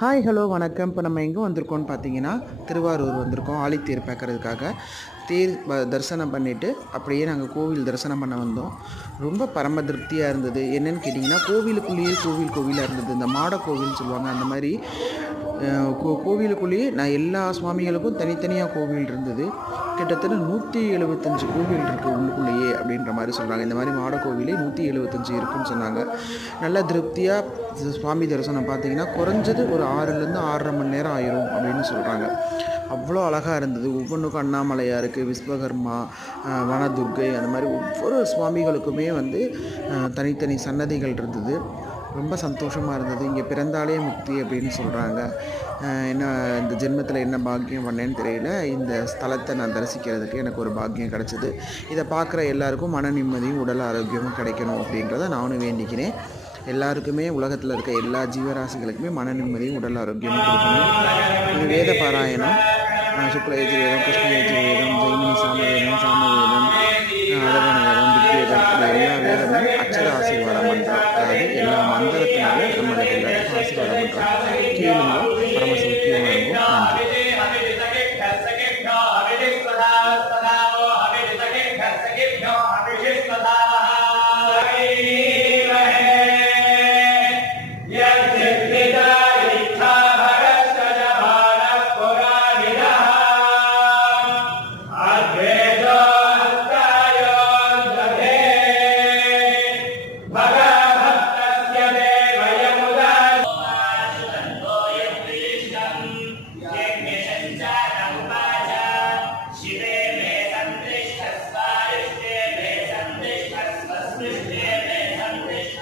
Hi hello வணக்கம். இப்போ நம்ம எங்கே வந்திருக்கோம்னு பார்த்தீங்கன்னா, திருவாரூர் வந்திருக்கோம். ஆழித்தேர் பார்க்கறதுக்காக. தேர் தரிசனம் பண்ணிவிட்டு அப்படியே நாங்கள் கோவில் தரிசனம் பண்ண வந்தோம். ரொம்ப பரம திருப்தியாக இருந்தது. என்னென்னு கேட்டிங்கன்னா, கோவிலுக்குள்ளேயே கோவிலாக இருந்தது. இந்த மாட கோவில்னு சொல்லுவாங்க. அந்த மாதிரி கோவிலுக்குள்ளேயே நான் எல்லா சுவாமிகளுக்கும் தனித்தனியாக கோவில் இருந்தது. கிட்டத்தட்ட 175 கோவில் இருக்குது உள்ளுக்குள்ளேயே அப்படின்ற மாதிரி சொல்கிறாங்க. இந்த மாதிரி மாட கோவிலே 175 இருக்குதுன்னு சொன்னாங்க. நல்லா திருப்தியாக சுவாமி தரிசனம் பார்த்தீங்கன்னா குறைஞ்சது ஒரு 6லேருந்து 6:30 மணி நேரம் ஆயிரும் அப்படின்னு சொல்கிறாங்க. அவ்வளோ அழகாக இருந்தது. ஒவ்வொன்றுக்கும் அண்ணாமலையாக இருக்குது, விஸ்வகர்மா, வனதுர்க்கை, அந்த மாதிரி ஒவ்வொரு சுவாமிகளுக்குமே தனித்தனி சன்னதிகள் இருந்தது. ரொம்ப சந்தோஷமாக இருந்தது. இங்கே பிறந்தாலே முக்தி அப்படின்னு சொல்கிறாங்க. என்ன இந்த ஜென்மத்தில் என்ன பாக்கியம் பண்ணேன்னு தெரியல. இந்த ஸ்தலத்தை நான் தரிசிக்கிறதுக்கு எனக்கு ஒரு பாக்கியம் கிடச்சிது. இதை பார்க்குற எல்லாருக்கும் மன நிம்மதியும் உடல் ஆரோக்கியமும் கிடைக்கணும் அப்படின்றத நானும் வேண்டிக்கிறேன். எல்லாருக்குமே உலகத்தில் இருக்க எல்லா ஜீவராசிகளுக்குமே மன நிம்மதியும் உடல் ஆரோக்கியமும் கொடுக்கணும். இது வேத பாராயணம், சுக்ல யஜுர்வேதம், கிருஷ்ண யஜுர்வேதம், ஜெய்மினி சாமவேதம், அதர்வண வேதம், ரிக்வேதம், எல்லா வேதமும் அச்சர ஆசீர்வாத மந்திரம். அதாவது எல்லா மந்திரத்தினாலும் நம்மளுக்கு எல்லாத்துக்கும் ஆசீர்வாத மந்திரம். கேளுங்க,